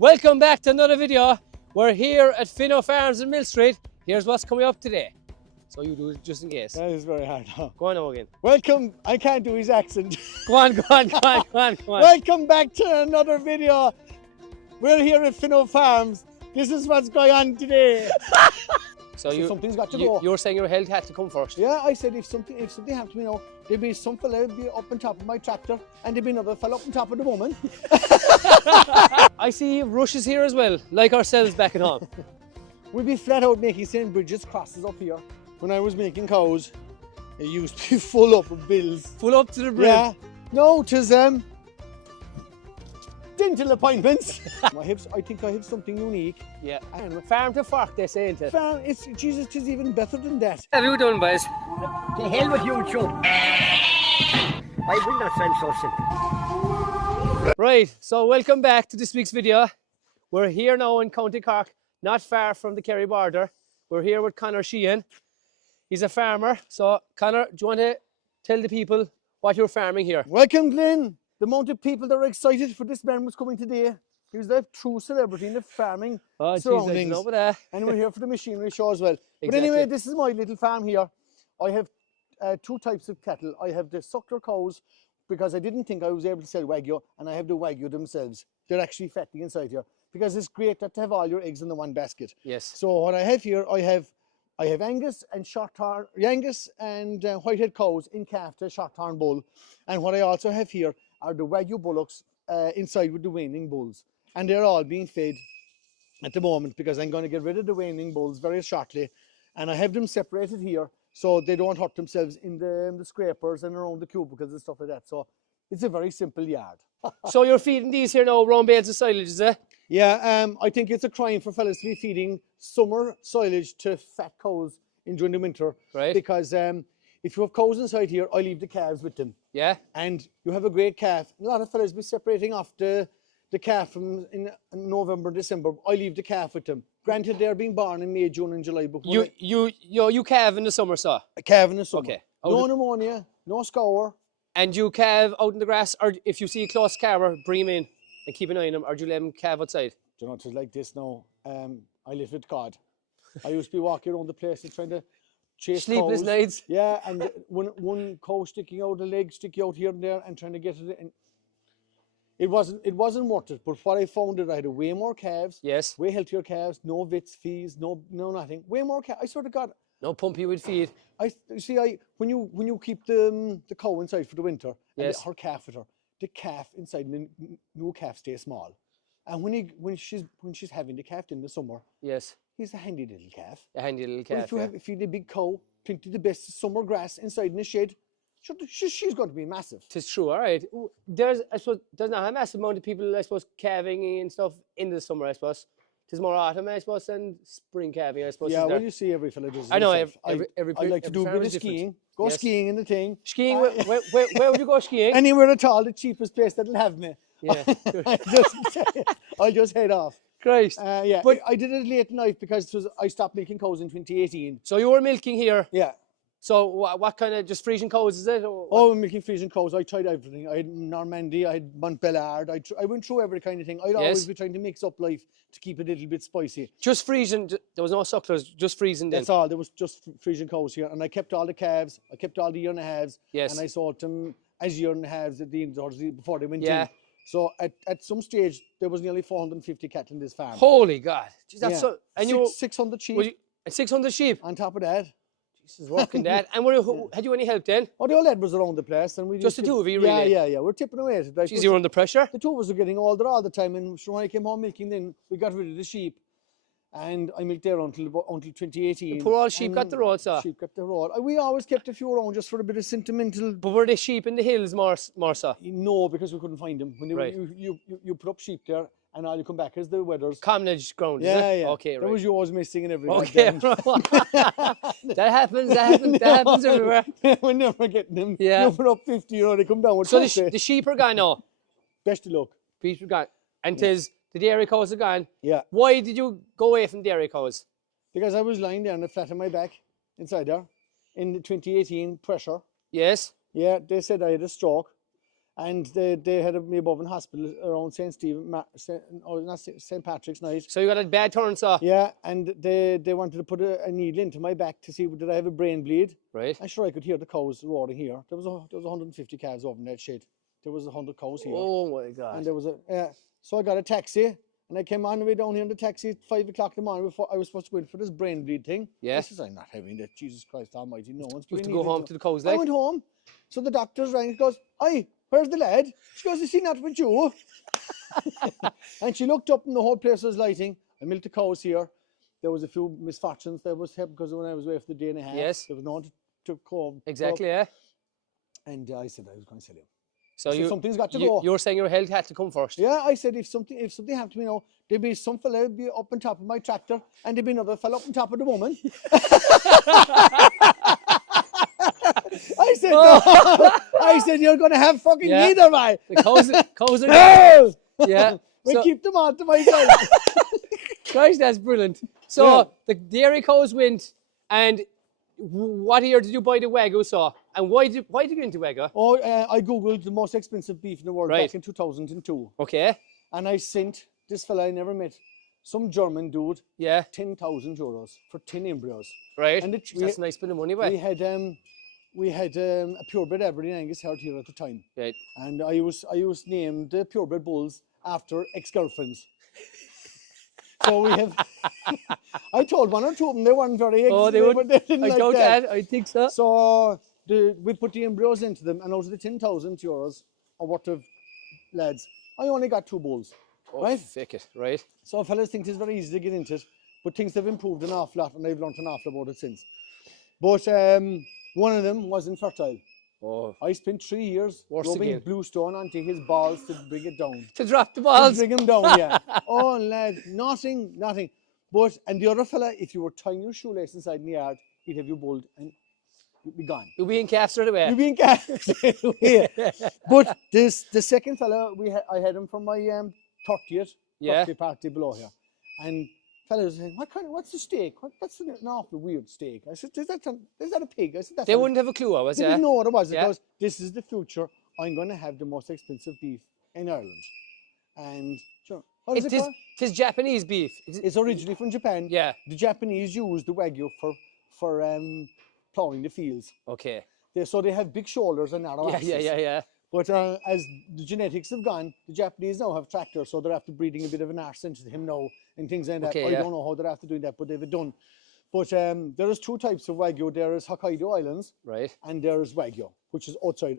Welcome back to another video. We're here at Finnow Farms in Mill Street. Here's what's coming up today. So you do it just in case. That is very hard. Go on, Owen. Welcome. I can't do his accent. Go on, go on, go on, go on, go on. Welcome back to another video. We're here at Finnow Farms. This is what's going on today. So something's got to go. You're saying your health had to come first. Yeah, I said if something happened to me now, there'd be some fella be up on top of my tractor, and there'd be another fella up on top of the woman. I see rushes here as well, like ourselves back at home. We'd be flat out making St. Bridget's crosses up here. When I was making cows, it used to be full up of bills. Full up to the brim. Yeah. No, 'tis dental appointments. My hips, I think I have something unique. Yeah. And farm to fork, they say, ain't it? Farm, Jesus, 'tis even better than that. What have you done, boys? To hell with YouTube. I will not send something. Right, so welcome back to this week's video. We're here now in County Cork, not far from the Kerry border. We're here with Conor Sheehan. He's a farmer. So, Conor, do you want to tell the people what you're farming here? Welcome, Glenn. The amount of people that are excited for this man was coming today. He was the true celebrity in the farming surroundings. Geez, that. And we're here for the machinery show as well. Exactly. But anyway, this is my little farm here. I have two types of cattle. I have the suckler cows, because I didn't think I was able to sell Wagyu, and I have the Wagyu themselves. They're actually fattening inside here, because it's great not to have all your eggs in the one basket. Yes. So what I have here, I have Angus and whitehead cows in calf to short horn bull, and what I also have here are the Wagyu bullocks inside with the waning bulls, and they're all being fed at the moment, because I'm going to get rid of the waning bulls very shortly, and I have them separated here so they don't hurt themselves in the scrapers and around the cubicles and stuff like that. So it's a very simple yard. So you're feeding these here now round bales of silage, is it? Yeah, I think it's a crime for fellas to be feeding summer silage to fat cows during the winter. Right. Because if you have cows inside here, I leave the calves with them. Yeah. And you have a great calf. A lot of fellas be separating off the calf in November, December. I leave the calf with them. Granted, they're being born in May, June and July. But You calve in the summer, so? a calf in the summer. Okay. No pneumonia, no scour. And you calve out in the grass, or if you see a close carver, bring him in and keep an eye on him, or do you let him calve outside? Do you know, it's like this now. I live with God. I used to be walking around the place and trying to chase Sleepless cows. nights. Yeah, and one cow sticking out, the leg sticking out here and there, and trying to get it in. It wasn't worth it. But what I found is I had way more calves. Yes. Way healthier calves, no vits, fees, no nothing. Way more calves. I sort of got. No pump you would feed. When you keep the cow inside for the winter, Yes. and her calf with her, the calf inside the new calf stays small, and when she's having the calf in the summer, Yes. he's a handy little calf. A handy little But calf. if you Yeah. have feed a big cow, plenty the best summer grass inside in the shed, she's going to be massive. It's true, all right. There's not a massive amount of people, I suppose, calving and stuff in the summer, I suppose. It's more autumn, I suppose, and spring calving, I suppose. Yeah, well, you see every fella does it. I know, himself. every I like to do a farm bit is of different. skiing. Go Yes. skiing in the thing. Skiing, where would you go skiing? Anywhere at all, the cheapest place that'll have me. Yeah. I'll just head off. Christ. Yeah, But- I did it late at night because I stopped milking cows in 2018. So you were milking here. Yeah. So what kind of, just Frisian cows is it? Or Oh, milking Frisian cows. I tried everything. I had Normandy, I had Montbellard. I went through every kind of thing. I'd always be trying to mix up life to keep it a little bit spicy. Just Frisian, there was no sucklers, just Frisian then? That's all. There was just Frisian cows here. And I kept all the calves. I kept all the year and a halves. Yes. And I sold them as year and a halves at the end, before they went Yeah. in. So at some stage, there was nearly 450 cattle in this farm. Holy God. Jeez, that's Yeah. so, and 600 sheep was you, and 600 sheep? on top of that. Jesus, working that. And had you any help then? Oh, the old lad was around the place. And we Just the two of you, Yeah, really? yeah. We're tipping away at it. Like, Jeez, you were under pressure? the two of us were getting older all the time, and so when I came home milking, then we got rid of the sheep, and I milked there until 2018. The poor old sheep got and the road, sir. Sheep got the road. We always kept a few around just for a bit of sentimental. But were they sheep in the hills more so? No, because we couldn't find them. When Right. you put up sheep there, and all you come back as the weathers. Commonage ground, is Yeah, it? yeah. Okay, There right. was yours missing and everything. Okay, that happens everywhere. We're never getting them. Yeah. You put up 50, they come down with So 20. the sheep are gone now. Best of luck. Sheep are gone. And the dairy cows are gone. Yeah. Why did you go away from dairy cows? Because I was lying there on the flat on my back, inside there, in the 2018 pressure. Yes. Yeah, they said I had a stroke. And they had me above in hospital around St. Stephen, not St. Patrick's night. So you got a bad turn saw. Yeah, and they wanted to put a needle into my back to see did I have a brain bleed. Right. I'm sure I could hear the cows roaring here. There was 150 calves over in that shed. There was 100 cows here. Oh my God. And there was so I got a taxi, and I came on the way down here in the taxi at 5 o'clock in the morning before I was supposed to go in for this brain bleed thing. Yeah. I says, I'm not having that. Jesus Christ Almighty, no one's You have giving to me go home to the cows, I like. went home. So the doctor's rang. He goes, "Aye, where's the lad?" She goes, "Is he not with you?" And she looked up and the whole place was lighting. I milked the cows here. There was a few misfortunes that was happening because when I was away for the day and a half, Yes. there was no one to comb. Exactly, yeah. And I said I was going to sell him. So something's got to go. You're saying your health had to come first. Yeah, I said if something happened to me now, there'd be some fella be up on top of my tractor, and there'd be another fella up on top of the woman. I said, no. I said, you're going to have fucking neither, man. The cows are dead. Yeah. We keep them on to myself. Guys, that's brilliant. So the dairy cows went, and what year did you buy the Wagyu saw? And why did you get into Wagyu? Oh, I googled the most expensive beef in the world back in 2002. Okay. And I sent this fella I never met, some German dude, Yeah. 10,000 euros for 10 embryos. Right. And That's a nice bit of money, we had a purebred Aberdeen Angus herd here at the time. Right. And I was named the purebred bulls after ex-girlfriends. So we have. I told one or two of them they weren't very. They would. They didn't I like doubt that. that. I think so. So we put the embryos into them, and out of the 10,000 euros worth of lads, I only got 2 bulls. Oh, right? Fick it. Right. So fellas think it's very easy to get into it, but things have improved an awful lot, and I've learned an awful lot about it since. But one of them was infertile. Oh. I spent 3 years Worse rubbing again. bluestone onto his balls to bring it down. To drop the balls. To bring him down, yeah. Oh, lad, nothing. But, and the other fella, if you were tying your shoelace inside in the yard, he'd have you bulled and you'd be gone. You'll be in calf straight away. You'd be in calf straight away. But the second fella, I had him for my 30th birthday party below here. And fella was saying, what's the steak? That's an awful weird steak. I said, is that a pig? I said, They wouldn't have a clue, I was, They didn't know what it was. Yeah. It goes, this is the future. I'm going to have the most expensive beef in Ireland. And, sure. What is it called? Tis Japanese beef. It's originally from Japan. Yeah. The Japanese use the Wagyu for plowing the fields. Okay. So they have big shoulders and narrow axes. Yeah. But as the genetics have gone, the Japanese now have tractors, so they're after breeding a bit of an arse into him now and things like that. Okay, I don't know how they're after doing that, but they've it done. But there is 2 types of Wagyu. There is Hokkaido Islands, right, and there is Wagyu, which is outside.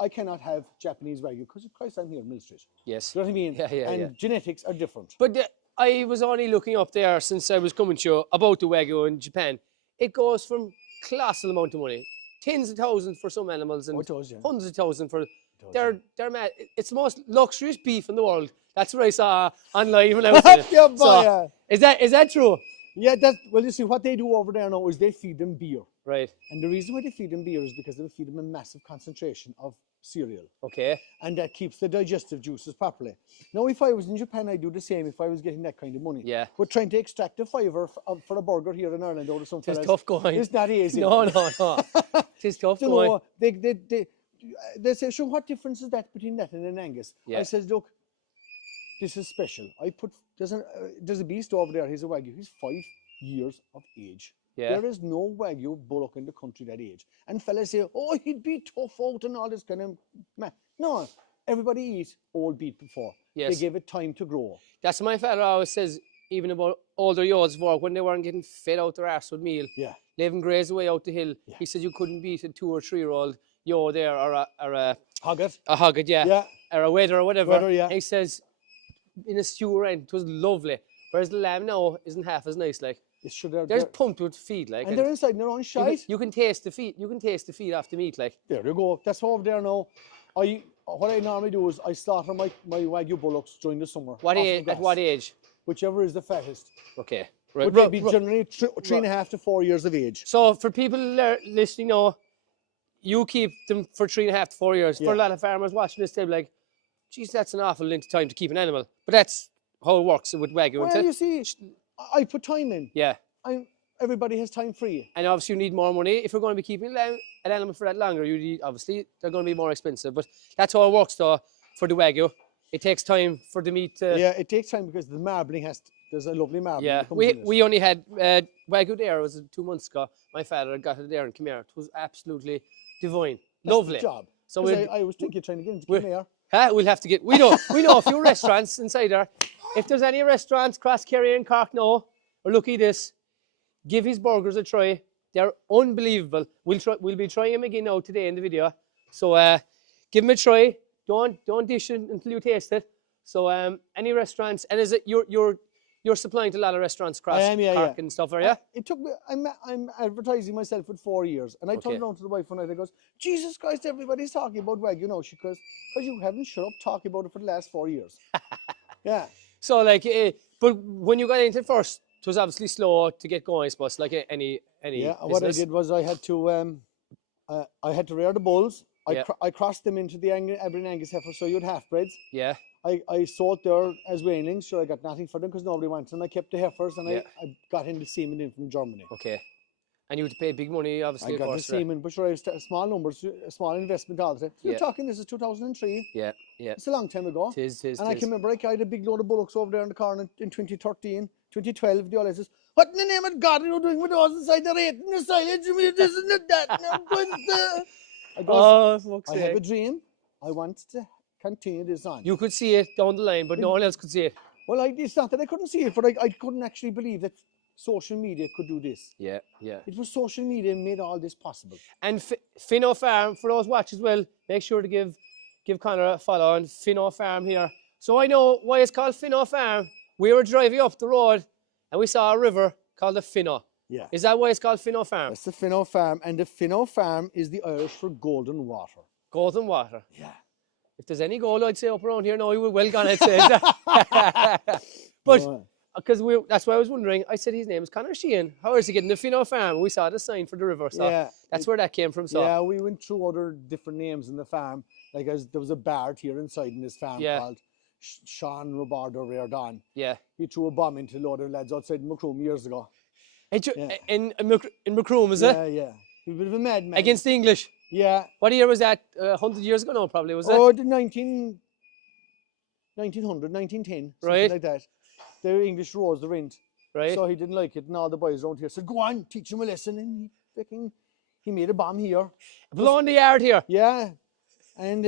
I cannot have Japanese Wagyu because of Christ, I'm here in Mill Street. Yes. You know what I mean? Yeah. And genetics are different. But I was only looking up there since I was coming to you about the Wagyu in Japan. It goes from colossal amount of money, tens of thousands for some animals and hundreds of thousands for. They're mad. It's the most luxurious beef in the world. That's what I saw online when I was there. So, is that true? Yeah, well, you see, what they do over there now is they feed them beer. Right. And the reason why they feed them beer is because they feed them a massive concentration of cereal. Okay. And that keeps the digestive juices properly. Now, if I was in Japan, I'd do the same if I was getting that kind of money. Yeah. But trying to extract a $5 for a burger here in Ireland out of some fellas, it's tough going. It's not easy. No. It's tough going. Know, they say, so what difference is that between that and an Angus? Yeah. I says, look, this is special. There's a beast over there. He's a Wagyu. He's 5 years of age. Yeah. There is no Wagyu bullock in the country that age. And fellas say, oh, he'd be tough out and all this kind of... No, everybody eats old beef before. Yes. They give it time to grow. That's what my father always says, even about older yolds before, when they weren't getting fed out their arse with meal. Yeah. Leaving graze away out the hill. Yeah. He said you couldn't beat a 2 or 3 year old yo there or a Hogget. A hogget, yeah. Or a wedder or whatever. Wedder, yeah. And he says in a stew and it was lovely. Whereas the lamb now isn't half as nice, like. They're pumped with feed, like. And they're inside in their own shite. You can taste the feed. You can taste the feed off the meat, like. There you go. That's over there now. What I normally do is I slaughter my Wagyu bullocks during the summer. At what age? Whichever is the fattest. Okay. Right. But they'd be generally 3.5 to 4 years of age. So for people listening now, you keep them for 3.5 to 4 years. Yeah. For a lot of farmers watching this, they'll be like, geez, that's an awful length of time to keep an animal. But that's how it works with Wagyu, well, isn't it? You see, I put time in. Yeah. everybody has time free. And obviously you need more money. If you're going to be keeping an animal for that longer, you need, obviously they're going to be more expensive. But that's how it works though for the Wagyu. It takes time for the meat to... Yeah, it takes time because the marbling there's a lovely marbling Yeah, that comes in it. we only had Wagyu there, it was 2 months ago. My father got it there in Khmer. It was absolutely divine. That's Lovely. the job. So I was thinking trying to get into Khmer. We'll have to get, we know a few restaurants inside there. If there's any restaurants across Kerry and Cork now, or look at this, give his burgers a try. They're unbelievable. We'll be trying them again now today in the video. So give them a try. Don't dish it until you taste it. So any restaurants, and is it you're supplying to a lot of restaurants across Cork and stuff, are you? It took me. I'm advertising myself for 4 years, and I turned around to the wife one night and goes, "Jesus Christ, everybody's talking about Wagyu now." She goes, "Because you haven't shut up talking about it for the last 4 years." Yeah. So like, but when you got into it first, it was obviously slow to get going, I suppose, like any Yeah. business. What I did was I had to rear the bulls. I crossed them into the Aberdeen Angus heifer, so you'd half breds. Yeah. I sold there as weanlings, so I got nothing for them because nobody wanted them. I kept the heifers, and I got into semen in from Germany. Okay. And you had to pay big money, obviously. I got the semen, but sure, I was small numbers, a small investment all the time. You're talking, this is 2003. Yeah, yeah. It's a long time ago. Tis. And I can remember I carried a big load of bullocks over there in the corner in 2013, 2012. The all says, "What in the name of God are you doing with those inside the rate and the silage? You mean this and that?" I have a dream. I want to continue this on. You could see it down the line, but no one else could see it. Well, it's not that I couldn't see it, but I couldn't actually believe that social media could do this. Yeah, yeah. It was social media made all this possible. And Finnow Farm, for those watchers, well, make sure to give Conor a follow on Finnow Farm here. So I know why it's called Finnow Farm. We were driving up the road and we saw a river called the Finnow. Yeah. Is that why it's called Finnow Farm? That's the Finnow Farm, and the Finnow Farm is the Irish for golden water. Golden water. Yeah. If there's any gold, I'd say up around here, no, we would well gone, I'd say. But because that's why I was wondering. I said his name is Conor Sheehan. How is he getting the Finnow Farm? We saw the sign for the river, so that's where that came from. So yeah, we went through other different names in the farm. Like there was a bard here inside in this farm called Sean Robardo Reardon. Yeah, he threw a bomb into a load of lads outside Macroom years ago. In Macroom, is it? Yeah. He was a bit of a madman. Against the English. Yeah. What year was that? 100 years ago now, probably, was it? Oh, the 1900, 1910, something like that. The English rose the rent. Right. So he didn't like it, and all the boys around here said, "Go on, teach him a lesson." And he made a bomb here. Blow in the yard here. Yeah. And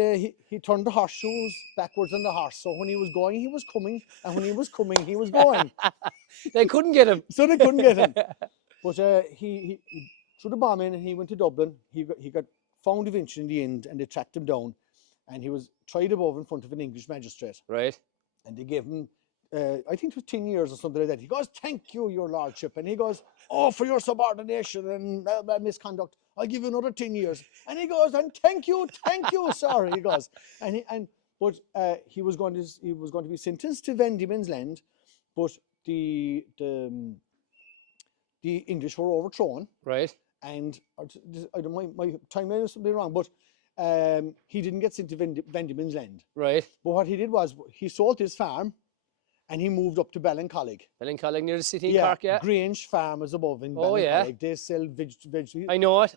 he turned the horseshoes backwards on the horse. So when he was going, he was coming. And when he was coming, he was going. They couldn't get him. So they couldn't get him. But he threw the bomb in and he went to Dublin. He got found eventually in the end, and they tracked him down. And he was tried above in front of an English magistrate. Right. And they gave him, I think it was 10 years or something like that. He goes, "Thank you, your lordship." And he goes, "Oh, for your subordination and misconduct, I'll give you another 10 years. And he goes, "And thank you, sir." He goes, but he was going to be sentenced to Van Diemen's Land, but the English were overthrown. Right. And I don't mind, my timeline is something wrong, but he didn't get sent to Van Diemen's Land. Right. But what he did was he sold his farm and he moved up to Ballincollig. Ballincollig near the city in Cork, yeah. Grange Farm is above in Ballincollig. Yeah. They sell vegetables. I know it,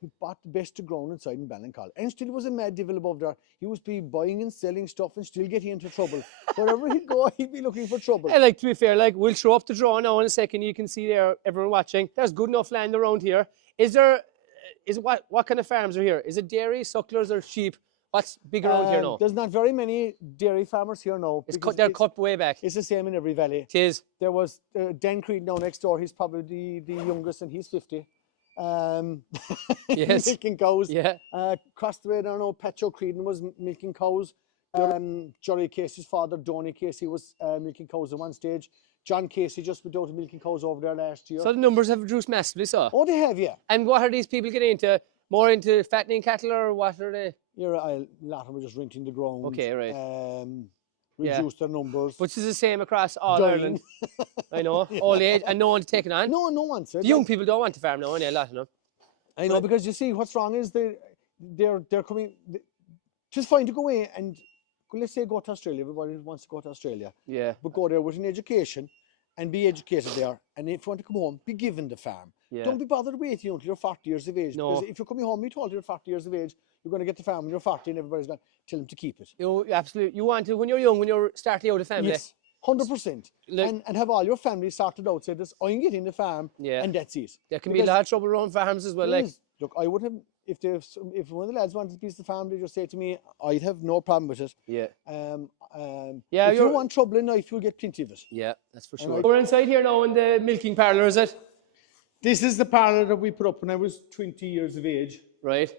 He bought the best of ground inside in Ballincollig. And still was a mad devil above there. He was be buying and selling stuff and still getting into trouble. Wherever he'd go, he'd be looking for trouble. And like, to be fair, like, we'll throw up the draw now in a second. You can see there, everyone watching. There's good enough land around here. What kind of farms are here? Is it dairy, sucklers, or sheep? What's big around here now? There's not very many dairy farmers here now. They're cut way back. It's the same in every valley. It is. There was Dan Creed now next door. He's probably the youngest, and he's 50. Yes. Milking cows. Yeah. Across the way, I don't know, Patcho Creedon was milking cows. Johnny Casey's father, Donny Casey, was milking cows at one stage. John Casey just went out milking cows over there last year. So the numbers have reduced massively, so. Oh, they have, yeah. And what are these people getting into? More into fattening cattle, or what are they? A lot of them are just renting the ground. Okay, right. Reduce their numbers. Which is the same across all Ireland. I know. Old age, and no one's taking on. No one said. The young people don't want to farm now, a lot of them. I know, because you see, what's wrong is they're coming. Just fine to go away and, let's say, go to Australia. Everybody wants to go to Australia. Yeah. But go there with an education and be educated there. And if you want to come home, be given the farm. Yeah. Don't be bothered waiting until you're 40 years of age. No. Because if you're coming home, you told you're 40 years of age, you're going to get the farm when you're 40 and everybody's going to tell them to keep it. You absolutely. You want to when you're young, when you're starting out a family. Yes, 100%. Like- and have all your family sorted out. Say this, I'm getting the farm, Yeah. and that's it. There can be a lot of trouble around farms as well. There Like, is. Look, I would have, if one of the lads wanted a piece of the farm, they just say to me, I'd have no problem with it. yeah, If you want trouble in life, you'll get plenty of it. yeah, that's for And sure. We're inside here now in the milking parlour, is it? This is the parlour that we put up when I was 20 years of age. Right.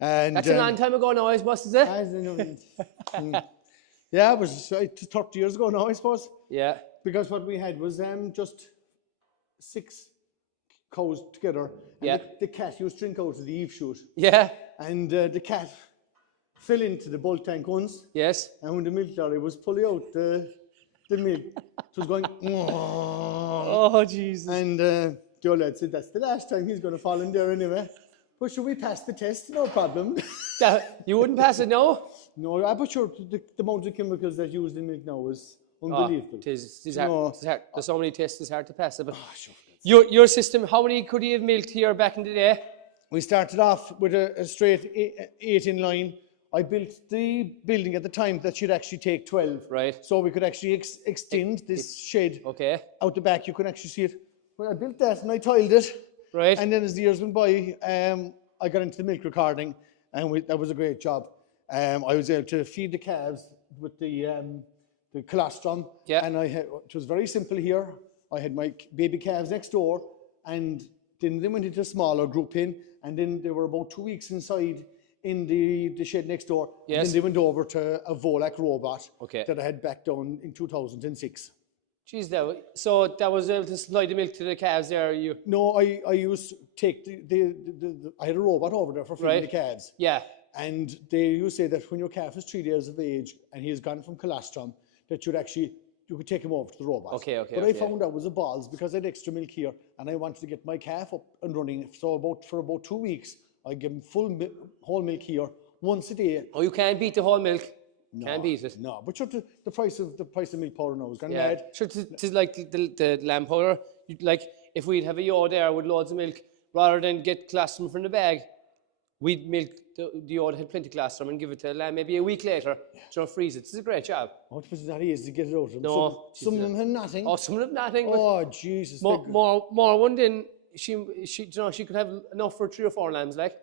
And That's a long time ago now, I suppose, is it? Yeah, it was 30 years ago now, I suppose. Yeah. Because what we had was just 6 cows together. And Yeah. the cat used to drink out of the eave chute. Yeah. And the cat fell into the bulk tank once. Yes. And when the milk lorry was pulling out the milk, it was going, Oh, Jesus. and the old lad said, that's the last time he's going to fall in there anyway. But should we pass the test? No problem. You wouldn't pass it, no? No, but sure, the amount of chemicals that used in milk now is unbelievable. It is. It's No. hard. It's hard. There's so many tests, it's hard to pass it. But Sure. your system, how many could you have milked here back in the day? We started off with a straight 8 in line. I built the building at the time that should actually take 12. Right. So we could actually extend this shed Okay. out the back. You can actually see it. Well, I built that and I tiled it. Right. And then as the years went by, I got into the milk recording, and that was a great job. I was able to feed the calves with the colostrum. Yeah. And it was very simple here. I had my baby calves next door, and then they went into a smaller group in, and then they were about 2 weeks inside in the shed next door. Yes. And then they went over to a Volak robot Okay. that I had back down in 2006. Jeez, so that was able to supply the milk to the calves there, you? No, I used to take I had a robot over there for feeding Right. the calves. Yeah. And they used to say that when your calf is 3 years of age and he has gone from colostrum, that you could take him over to the robot. Okay. But I found out was a balls because I had extra milk here and I wanted to get my calf up and running. So for about 2 weeks, I give him whole milk here once a day. Oh, you can't beat the whole milk. No, Can't beat it. No, but sure, the price of milk powder now is gone Yeah. mad. Sure, it's like the lamb powder. Like if we'd have a yard there with loads of milk, rather than get colostrum from the bag, we'd milk the yard had plenty of colostrum and give it to the lamb maybe a week later. Freeze it. It's a great job. Oh, it was not easy to get it out of them. No, Some of them had nothing. Oh, some of them nothing. But Oh, Jesus. more one then she could have enough for 3 or 4 lambs, like.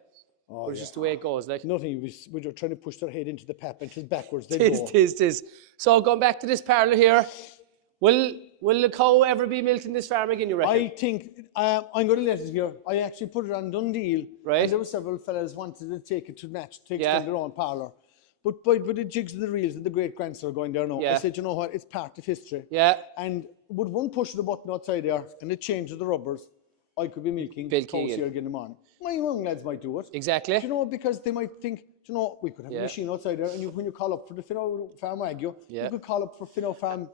Oh, But it's just the way it goes, like. Nothing. We were trying to push their head into the pap and just backwards. They Tis, go. tis. So going back to this parlour here, will the cow ever be milked in this farm again, you reckon? I think I'm going to let it here. I actually put it on Dundee. Right. And there were several fellas wanted to take it to match, take Yeah. it to their own parlour. But with the jigs and the reels and the great grands are going there now, Yeah. I said, you know what, it's part of history. Yeah. And with one push of the button outside there and a change of the rubbers, I could be milking cows again. here again in the morning. My young lads might do it. Exactly. Do you know, because they might think, do you know, we could have a machine outside there, and when you call up for the Finnow Farm Wagu, Yeah. you could call up for Finnow Farm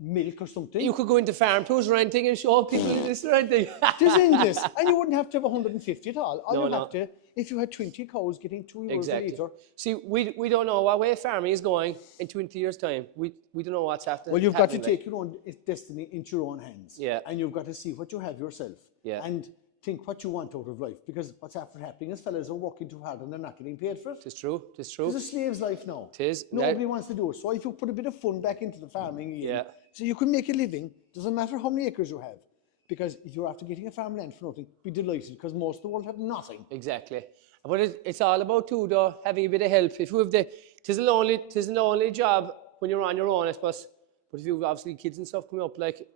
milk or something. You could go into farm pools renting and show people this renting. This in this, and you wouldn't have to have 150 at all. All No, you no. have to, if you had 20 cows getting €2 Exactly. a litre. See, we don't know what way farming is going in 20 years' time. We don't know what's happening. Well, you've got to take your own destiny into your own hands. Yeah. And you've got to see what you have yourself. Yeah. And think what you want out of life. Because what's after happening is fellas are working too hard and they're not getting paid for it. It's true. It's a slave's life now. It is. Nobody wants to do it. So if you put a bit of fun back into the farming, Yeah. so you can make a living, doesn't matter how many acres you have. Because if you're after getting a farmland for nothing, be delighted because most of the world have nothing. Exactly. But it's all about too, though, having a bit of help. If you have tis a lonely job when you're on your own, I suppose. But if you've obviously kids and stuff coming up, like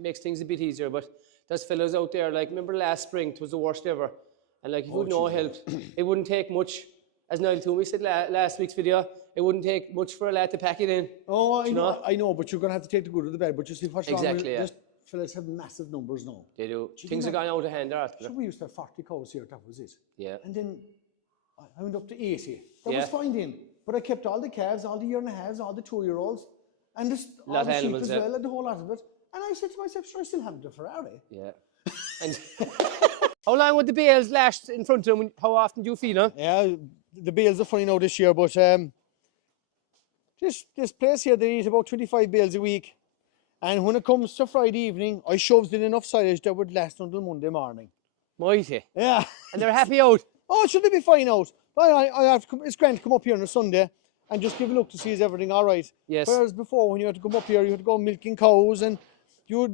makes things a bit easier. But there's fellas out there, like remember last spring, it was the worst ever. And like if you had no help, it wouldn't take much. As Niall Toomey said last week's video, it wouldn't take much for a lad to pack it in. Oh, I know, but you're going to have to take the good or the bad. But you see what's Exactly, wrong with yeah. just fellas have massive numbers now. They do. Things are going out of hand there. So we used to have 40 cows here, that was it. Yeah. And then I went up to 80. That Yeah. was fine then. But I kept all the calves, all the year and a halves, all the 2-year-olds, and all Lot the of sheep animals, as yeah. well, and the whole lot of it. And I said to myself, sure, I still have the Ferrari. Yeah. And how long would the bales last in front of them? How often do you feed them? Yeah, the bales are funny now this year, but this place here, they eat about 25 bales a week. And when it comes to Friday evening, I shoved in enough silage that would last until Monday morning. Mighty. Yeah. And they're happy out. Oh, should they be fine out? But I have to come, it's grand to come up here on a Sunday and just give a look to see is everything all right. Yes. Whereas before, when you had to come up here, you had to go milking cows, and you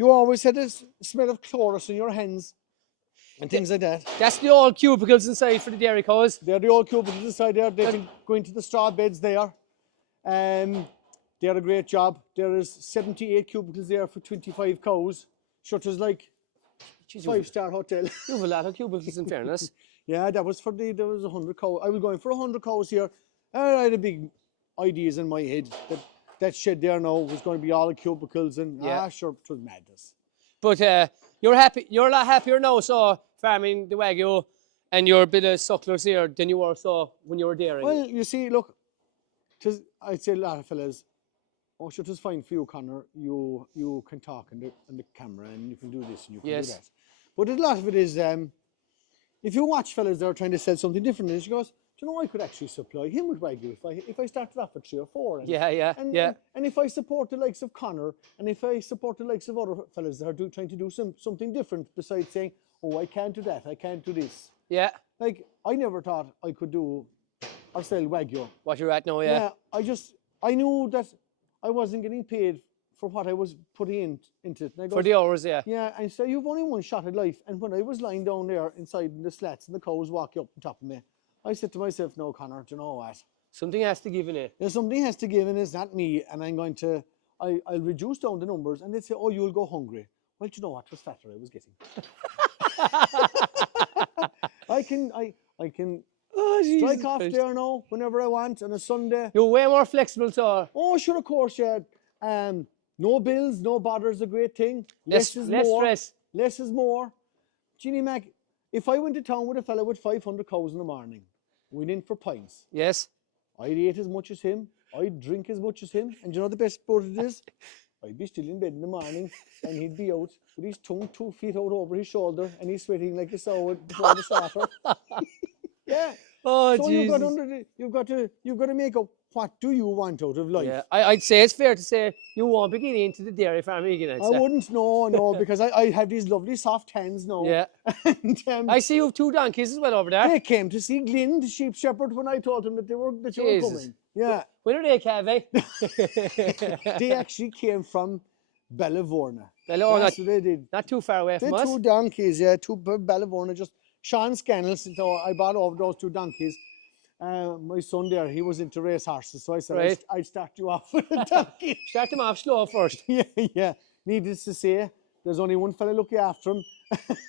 always had this smell of chloris in your hands and things like that. That's the old cubicles inside for the dairy cows. They're the old cubicles inside there. They can go into the straw beds there. They're a great job. There is 78 cubicles there for 25 cows. Shutters like Jeez, 5-star hotel. You have a lot of cubicles in fairness. Yeah, there was 100 cows. I was going for 100 cows here. I had a big ideas in my head that shed there now was going to be all cubicles, and sure, it was madness. But you're happy. You're a lot happier now, so farming the Wagyu and your bit of sucklers here than you were so when you were dairying. Well, you see, look, I'd say a lot of fellas, oh, sure, it is fine for you, Connor. You can talk on the camera, and you can do this and you can do that. But a lot of it is, if you watch fellas that are trying to sell something different, and she goes, do you know, I could actually supply him with Wagyu if I started off at 3 or 4. And, And if I support the likes of Connor, and if I support the likes of other fellas that are trying to do something different besides saying, oh, I can't do that, I can't do this. Yeah. Like, I never thought I could do or sell Wagyu. What you're at now, yeah. Yeah, I knew that I wasn't getting paid for what I was putting into it. And I goes, for the hours, yeah. Yeah, and so you've only one shot at life. And when I was lying down there inside the slats and the cows walking up on top of me, I said to myself, no, Connor, do you know what? Something has to give in it. Yeah, something has to give, and it's not me. And I'm going to, I'll reduce down the numbers, and they'd say, oh, you'll go hungry. Well, do you know what? It was fatter I was getting. I can strike off there now whenever I want on a Sunday. You're way more flexible, so. Oh, sure, of course, yeah. No bills, no bother is a great thing. Less is less more. stress. Less is more. Ginny Mac, if I went to town with a fella with 500 cows in the morning, went in for pints. Yes. I'd eat as much as him. I'd drink as much as him. And you know the best part of it is? I'd be still in bed in the morning, and he'd be out with his tongue 2 feet out over his shoulder, and he's sweating like a sow before the slaughter. Yeah. Oh, so Jesus. you've got to make up what do you want out of life. Yeah, I'd say it's fair to say you won't be getting into the dairy farming again. I wouldn't, no, because I have these lovely soft hands now. Yeah. And, I see you have 2 donkeys as well over there. they came to see Glyn, the sheep shepherd, when I told them that you were coming. Yeah. When are they, Cave? They actually came from Bellavorna. Hello, That's what they did. not too far away from They're us. 2 donkeys, yeah, 2 Bellavorna, just Sean Scannell. So I bought over those 2 donkeys. My son there, he was into race horses, so I said, I'd start you off with a donkey. Start them off slow first. Yeah. Needless to say, there's only one fella looking after him.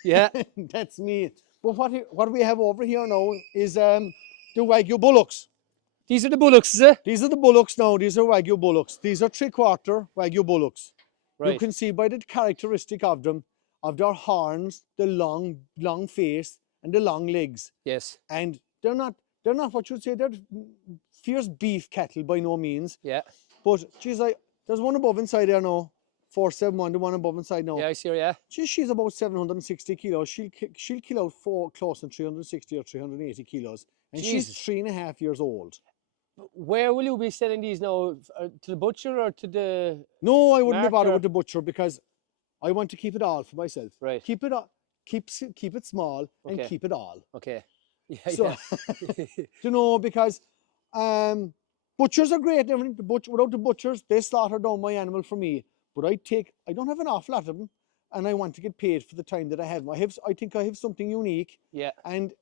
Yeah. That's me. But what we have over here now is the Wagyu bullocks. These are the bullocks, is it? These are the bullocks now. These are Wagyu bullocks. These are 3/4 Wagyu bullocks. Right. You can see by the characteristic of them, of their horns, the long face, and the long legs. Yes. And they're not what you'd say, they're fierce beef cattle by no means. Yeah. But geez, there's one above inside there now. 471, the one above inside now. Yeah, I see her, yeah. She's about 760 kilos. She'll kill out close to 360 or 380 kilos. And she's 3.5 years old. Where will you be selling these now? To the butcher or to the... No, I wouldn't be bothered with the butcher because I want to keep it all for myself. Right. Keep it small and keep it all. Okay. Yeah, so, you know, because butchers are great. Without the butchers, they slaughter down my animal for me. But I don't have an awful lot of them, and I want to get paid for the time that I have. I think I have something unique. Yeah. And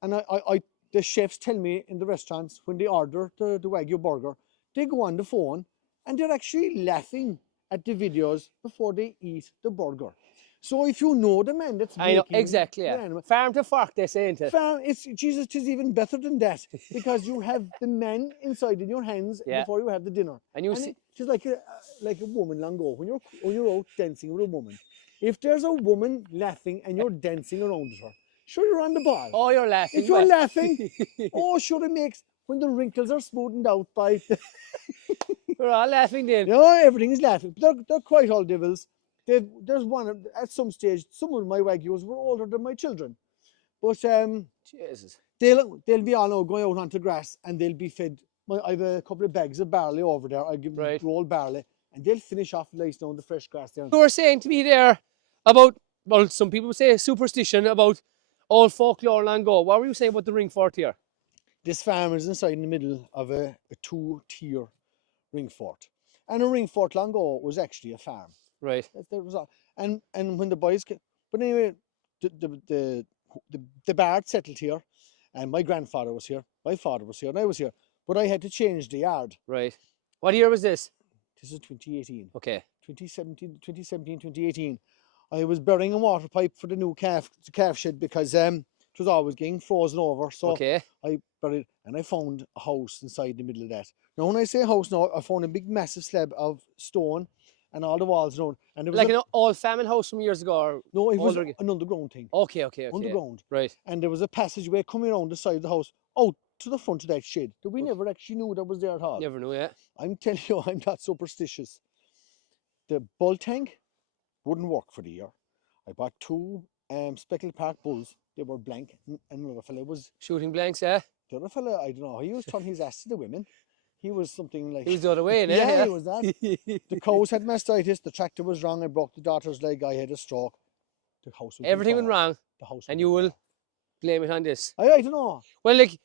the chefs tell me in the restaurants when they order the Wagyu burger, they go on the phone and they're actually laughing at the videos before they eat the burger. So if you know the man that's making... I know, exactly, yeah. Animal, farm to fork, they say, isn't it? Jesus, it is even better than that because you have the man inside in your hands before you have the dinner. And you see... It's like a woman long ago, when you're out dancing with a woman. If there's a woman laughing and you're dancing around her, sure, you're on the ball. Oh, you're laughing. If you're laughing, oh, sure, it makes, when the wrinkles are smoothened out by... We're all laughing then. You know, everything's laughing. They're quite all devils. There's one, at some stage, some of my Wagyus were older than my children. But Jesus. They'll be all now going out onto grass and they'll be fed. I have a couple of bags of barley over there. I give them rolled barley and they'll finish off lice down the fresh grass there. You were saying to me there about, well, some people say superstition about old folklore long ago. What were you saying about the ring fort here? This farm is inside in the middle of a two-tier ring fort. And a ring fort long ago was actually a farm. Right. There was and when the boys came, but anyway, the Bard settled here, and my grandfather was here, my father was here, and I was here. But I had to change the yard. Right. What year was this? This is 2018. Okay. 2018. I was burying a water pipe for the new calf shed because it was always getting frozen over. So Okay. I buried, and I found a house inside the middle of that. Now, when I say house, now I found a big, massive slab of stone, and all the walls around. And it was Like an old famine house from years ago? Or no, it was older... an underground thing. Okay, okay, okay. Underground. Right. And there was a passageway coming around the side of the house, out to the front of that shed, that we never actually knew that was there at all. Never knew, yeah. I'm telling you, I'm not superstitious. The bull tank wouldn't work for the year. I bought 2 speckled park bulls. They were blank, and another fella was... Shooting blanks, yeah? The other fella, I don't know, he was turning his ass to the women. He was something like... He was the other way, innit? Yeah, he was that. The cows had mastitis, the tractor was wrong, I broke the daughter's leg, I had a stroke. The house was... Everything went wrong, The house and you will blame it on this. I don't know. Well, like,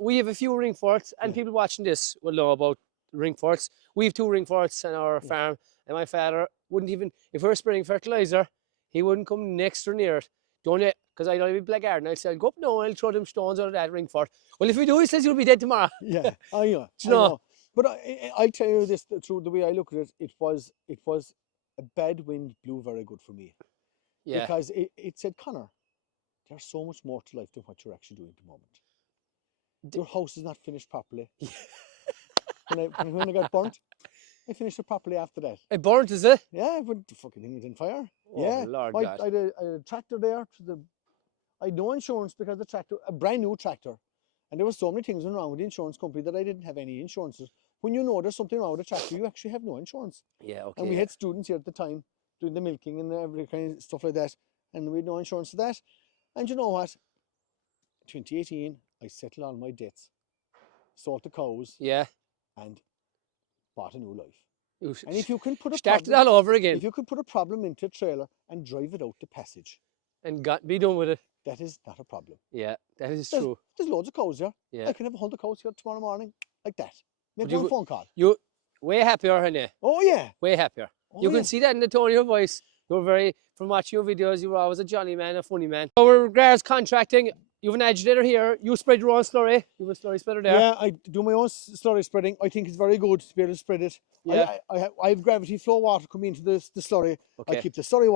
we have a few ring forts, and people watching this will know about ring forts. We have 2 ring forts on our farm, and my father wouldn't even, if we were spraying fertilizer, he wouldn't come next or near it. Don't you? Because I don't have a black garden. I said, go up now, I'll throw them stones out of that ring fort. Well, if we do, he says you'll be dead tomorrow. Yeah, I know. Do you know? But I'll tell you this, through the way I look at it, it was a bad wind blew very good for me. Yeah. Because it said, Connor, there's so much more to life than what you're actually doing at the moment. Your house is not finished properly. when I got burnt, I finished it properly after that. It burnt, is it? Yeah, but the fucking thing was in fire. Oh, yeah. Lord God. I had a tractor there. I had no insurance because the tractor, a brand new tractor. And there were so many things wrong with the insurance company that I didn't have any insurances. When you know there's something wrong with a tractor, you actually have no insurance. Yeah, okay. And we had students here at the time doing the milking and every kind of stuff like that. And we had no insurance for that. And you know what? 2018, I settled all my debts, sold the cows, Yeah. and bought a new life. You And if you can put a started problem, all over again if you could put a problem into a trailer and drive it out the passage, and be done with it. that is not a problem. Yeah, that is There's, true. there's loads of cows here. Yeah. I can have 100 cows here tomorrow morning, like that. Make But one phone call. You way happier, aren't you? Oh yeah. Way happier. Oh, You yeah. can see that in the tone of your voice. You're very, from watching your videos, you were always a jolly man, a funny man. So with regards contracting, you have an agitator here. You spread your own slurry. You have a slurry spreader there. Yeah, I do my own slurry spreading. I think it's very good to be able to spread it. Yeah. I have gravity flow water coming into the slurry. Okay. I keep the slurry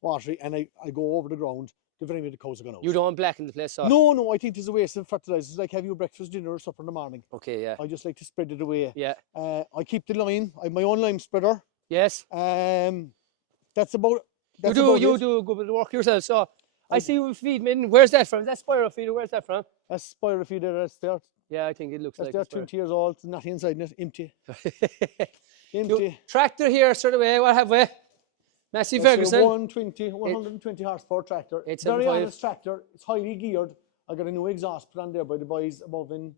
watery, and I go over the ground the very minute the cows are going out. You don't blacken the place, so. No, I think there's a waste of fertilizer. It's like have your breakfast, dinner, or supper in the morning. Okay, yeah. I just like to spread it away. Yeah. I keep the lime. I have my own lime spreader. Yes. That's about. You do a good bit of work yourself. So I see you feed me. Where's that from? Is that spiral feeder? Where's that from? That's spiral feeder. That's there. Yeah, I think it looks That's like there. a 20 years old. Nothing inside it. Empty. spiral. Empty. Tractor here straight away. What have we? Massey That's a Ferguson. 120 horsepower tractor. 875. Very honest tractor. It's highly geared. I got a new exhaust put on there by the boys above in.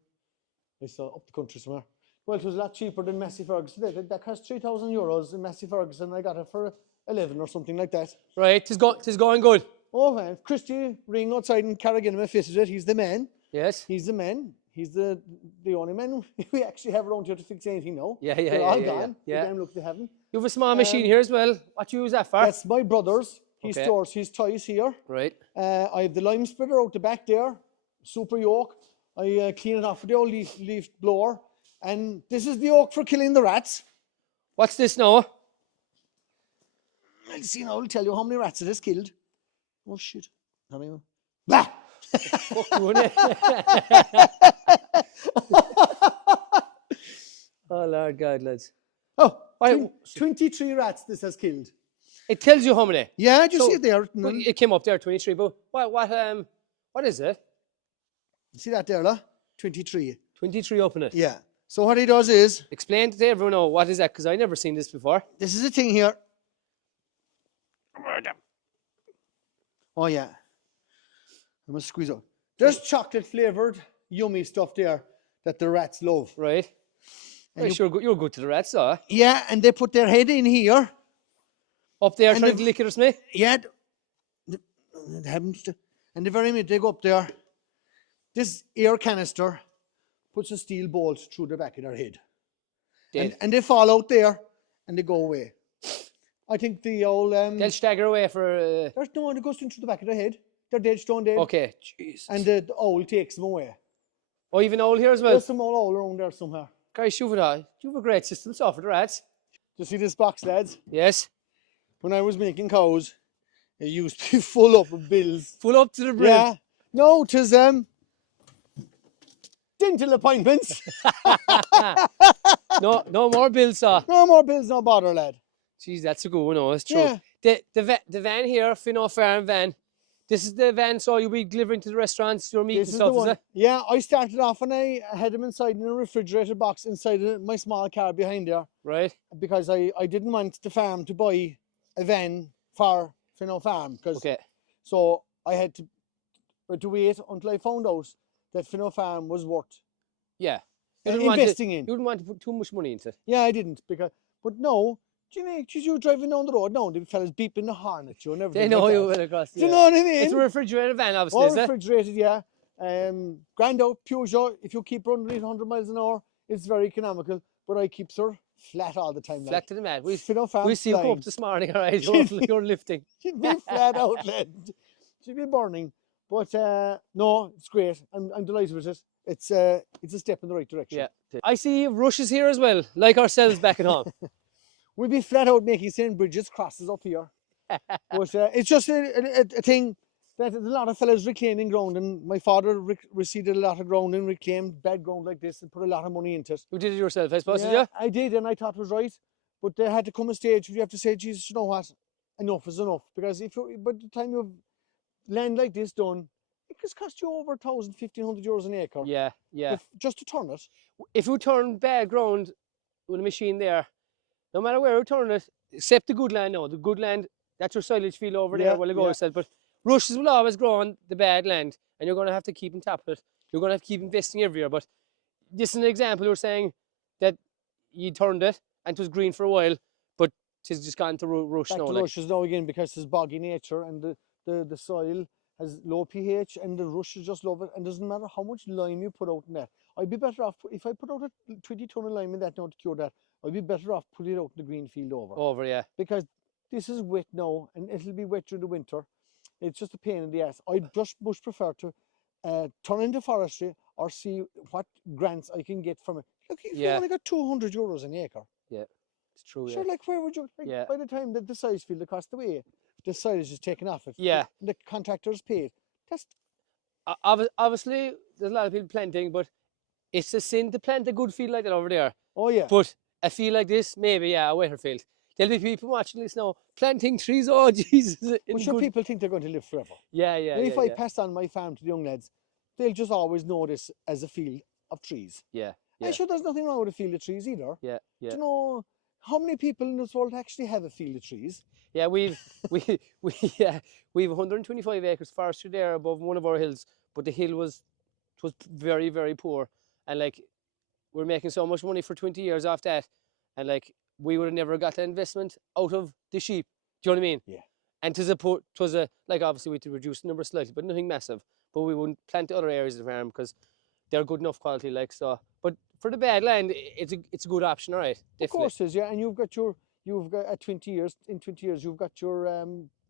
It's up the country somewhere. Well, it was a lot cheaper than Massey Ferguson. That cost €3,000 in Massey Ferguson. I got it for 11 or something like that. Right, tis going good. Oh man, Christy Ring outside in Carrigan fitted it. He's the man. Yes. He's the man. He's the only man we actually have around here to fix anything now. Yeah, They're all yeah. gone. Yeah. Damn lucky they haven't. You have a small machine here as well. What do you use that for? That's my brother's. He Okay. stores his toys here. Right. I have the lime spreader out the back there. Super yoke. I clean it off with the old leaf blower. And this is the yoke for killing the rats. What's this now? I'll see now. I'll tell you how many rats it has killed. Oh shit. How many? Bah! Fuck you, innit? Oh, Lord God, lads. Oh, Why- 23 rats this has killed. It tells you how many. Yeah, just So- see it there. Well, it came up there, 23, but what is it? See that there, lah? 23. 23 up in it. Yeah. So what he does is, Explain to everyone now, what is that? Because I never seen this before. this is a thing here. Oh yeah. I must squeeze out. There's chocolate flavored, yummy stuff there that the rats love. Right. And Right, sure, you're good to the rats, so. yeah, and they put their head in here. Up there And trying to lick it or something? Yeah, it happens to, and the very minute they go up there, this air canister puts a steel bolt through the back of their head. And they fall out there and they go away. I think the old They'll stagger away for. there's no one that goes into the back of their head. They're dead, stone dead. Okay, jeez. And the owl takes them away. Oh, even owl here as well. There's some old owl around there somewhere. Guys, you have a great system, so for the rats. Do you see this box, lads? Yes. When I was making cows, it used to be full up of bills. Full up to the brim. Yeah. No, 'tis dental appointments. No more bills, so. No more bills, no bother, lad. Jeez, that's a good one. No, it's true. Yeah. The van here, Finnow Farm van. This is the van, so you'll be delivering to the restaurants, your meat and This is stuff, the is one. it? Yeah, I started off and I had them inside in a refrigerator box inside my small car behind there Right. because I didn't want the farm to buy a van for Finnow Farm. Okay. So I had to wait until I found out that Finnow Farm was worth Yeah. investing in. You wouldn't want to put too much money into it. Yeah, I didn't but no, do you know, you driving down the road now, the fellas beeping the horn at you and everything. They know like you that. will across. Do you know what I mean? It's a refrigerated van, obviously, All is it? refrigerated, yeah. Grando, Peugeot, if you keep running 800 miles an hour, it's very economical, but I keep her flat all the time. Flat to the mat. We see you come up this morning, all right? You're lifting. She'd be flat out, lad. She'd be burning. But no, it's great. I'm delighted with it. It's a step in the right direction. Yeah. I see rushes here as well, like ourselves back at home. We'll be flat out making St. Bridget's crosses up here. But it's just a thing that a lot of fellas reclaiming ground, and my father reseeded a lot of ground and reclaimed bad ground like this and put a lot of money into it. You did it yourself, I suppose, did Yeah, you? I did, and I thought it was right. But there had to come a stage where you have to say, Jesus, you know what? Enough is enough. Because by the time you have land like this done, it could cost you over 1,000, 1,500 euros an acre. Yeah, yeah. Just to turn it. If you turn bad ground with a machine there, no matter where you turn it, except the good land, no, the good land, that's your silage field over there, well ago, I said, but rushes will always grow on the bad land, and you're going to have to keep on top of it. You're going to have to keep investing every year, but this is an example. You're saying that you turned it, and it was green for a while, but it's just gone to rush Back now. to rushes now again, because it's boggy nature, and the soil has low pH, and the rushes just love it, and doesn't matter how much lime you put out in that. I'd be better off, if I put out a 20 ton of lime in that now to cure that, I'd be better off putting it out in the green field over. Over, yeah. Because this is wet now, and it'll be wet during the winter. It's just a pain in the ass. I'd just much prefer to turn into forestry or see what grants I can get from it. Look, if you only got 200 euros an acre. Yeah, it's true. Sure, like where would you? Like, by the time that the size field across the way, the silage is taken off it. Yeah. The contractor's paid. That's obviously there's a lot of people planting, but it's a sin to plant a good field like that over there. Oh yeah. But a field like this, maybe, a wetter field. There'll be people watching this now, planting trees. Oh, Jesus. But sure, people think they're going to live forever. Yeah, yeah. And if I pass on my farm to the young lads, they'll just always know this as a field of trees. Yeah. And sure, there's nothing wrong with a field of trees either. Yeah, yeah. Do you know how many people in this world actually have a field of trees? Yeah, we've 125 acres forestry there above one of our hills, but the hill was very, very poor, and like we're making so much money for 20 years off that, and like we would have never got that investment out of the sheep. Do you know what I mean? Yeah. And like obviously we had to reduce the number slightly, but nothing massive. But we wouldn't plant the other areas of the farm because they're good enough quality, like so. But for the bad land, it's a good option, all right? Definitely. Of course it is, yeah. And you've got at 20 years, you've got your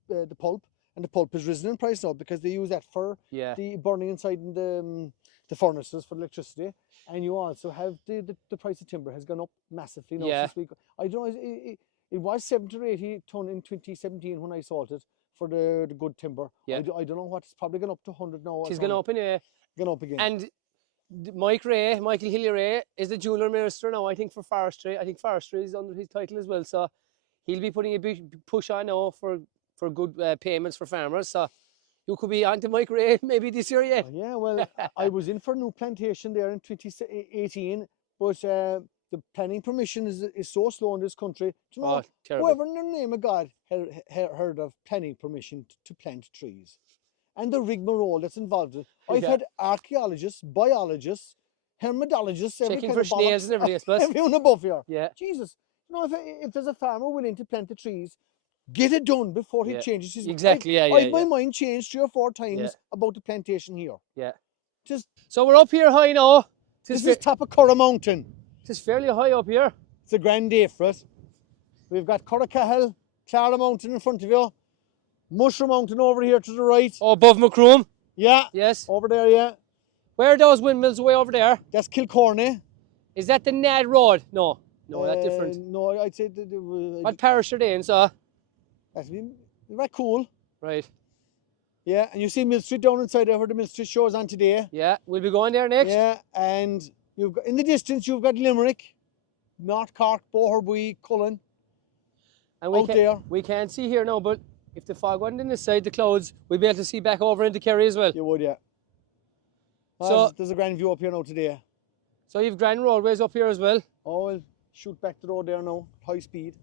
the pulp, and the pulp has risen in price now because they use that for the burning inside in the furnaces for electricity. And you also have the price of timber has gone up massively now this week. I don't know, it was 70 or 80 ton in 2017 when I sold it for the good timber. Yeah. I don't know what, it's probably gone up to 100 now. It's gone up anyway. Gone up again. And Michael Hilly Ray is the junior minister now, I think, for forestry. I think forestry is under his title as well. So he'll be putting a big push on now for good payments for farmers. So you could be on to Mike Ray maybe this year yet. Yeah, well, I was in for a new plantation there in 2018, but the planning permission is so slow in this country. Do you know, whoever in the name of God heard of planning permission to plant trees? And the rigmarole that's involved in it. I've had archaeologists, biologists, hermatologists, every Checking kind for of snails and everything, I suppose. everyone above here. Yeah. Jesus, you know, if there's a farmer willing to plant the trees, get it done before he Yeah. changes his Exactly, yeah, I've my yeah. mind changed 3 or 4 times Yeah. about the plantation here. Yeah. Just So we're up here high now. this is top of Curra Mountain. It's fairly high up here. It's a grand day for us. We've got Curracahal, Clara Mountain in front of you, Mushroom Mountain over here to the right. Oh, above Macroom. Yeah. Yes. Over there, yeah. Where are those windmills way over there? That's Kilcorny. Is that the Nad Road? No. No, that's different. No, I'd say What parish are they in, so? that's very cool. Right. Yeah, and you see Mill Street down inside there where the Mill Street show is on today. Yeah, we'll be going there next. Yeah, and you've got in the distance you've got Limerick, North Cork, Boherbue, Cullen. And we can't see here now, but if the fog wasn't in this side, the clouds, we'd be able to see back over into Kerry as well. You would, yeah. So there's a grand view up here now today. So you've grand roadways up here as well. Oh, we'll shoot back the road there now, high speed.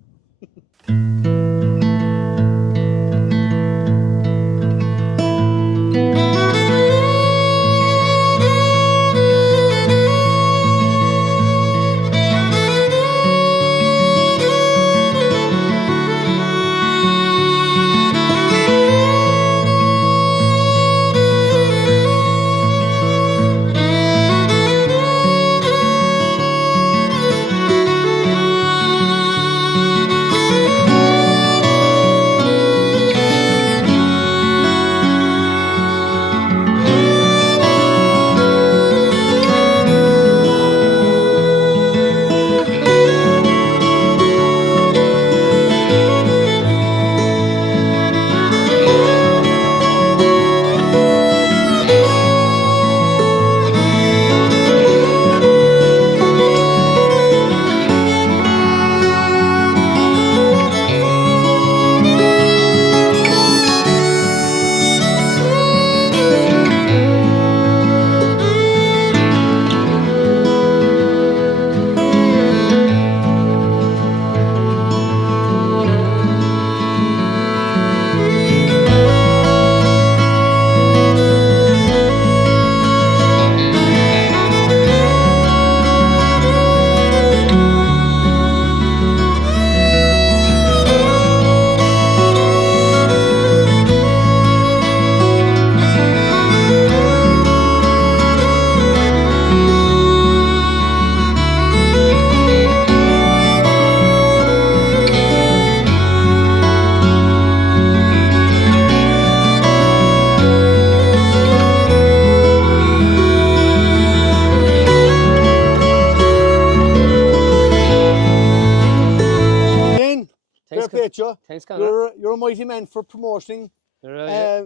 Thanks, Connor. You're a mighty man for promoting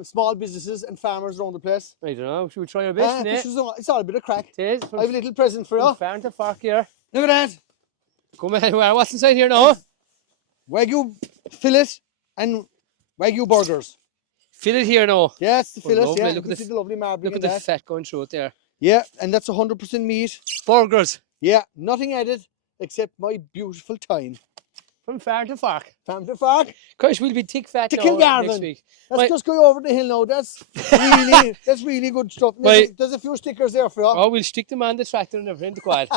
small businesses and farmers around the place. I don't know, should we try our best? It's all a bit of crack. It is. I have a little present for you. Farm to fork here. Look at that. Come on, what's inside here now? Wagyu fillet and Wagyu burgers. Fillet here now. Yeah, it's the fillet. Lovely. Yeah, Look at the lovely marbling. Look at the fat going through it there. Yeah, and that's 100% meat. Burgers. Yeah, nothing added except my beautiful thyme. From farm to fork. Farm to fork. Gosh, we'll be tick fat To now Kilgarvan. next week. Let's just go over the hill now. That's really good stuff. There's a few stickers there for you. Oh, we'll stick them on the tractor and everything, the quad.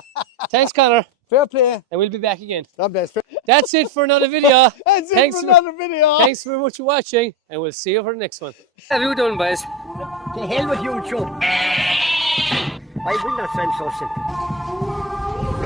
Thanks, Connor. Fair play. And we'll be back again. God bless. That's it for another video. That's it for another video. Thanks very much for watching, and we'll see you for the next one. What have you done, boys? To hell with YouTube. I will not send so simple.